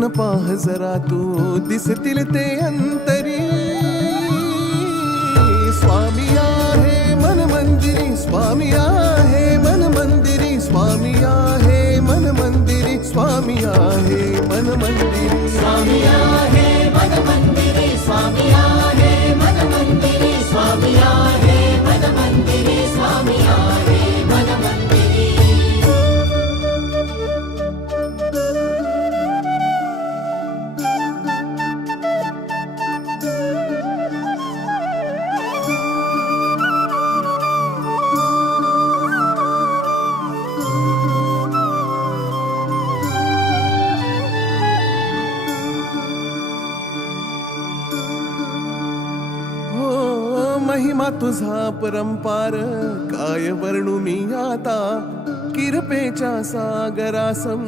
फिरून पाह जरा तू दिसतील ते अंतरी. स्वामी आहे मन मंदिरी, स्वामी आहे मन मंदिरी, स्वामी आहे मन मंदिरी, स्वामी आहे मन मंदिरी. स्वामी आहे मन मंदिरी, स्वामी आहे मन मंदिरी, स्वामी आहे मन मंदिरी, स्वामी आहे मन मंदिरी. महिमा तुझा परंपार काय वर्णू मी आता. किरपेच्या सागरासम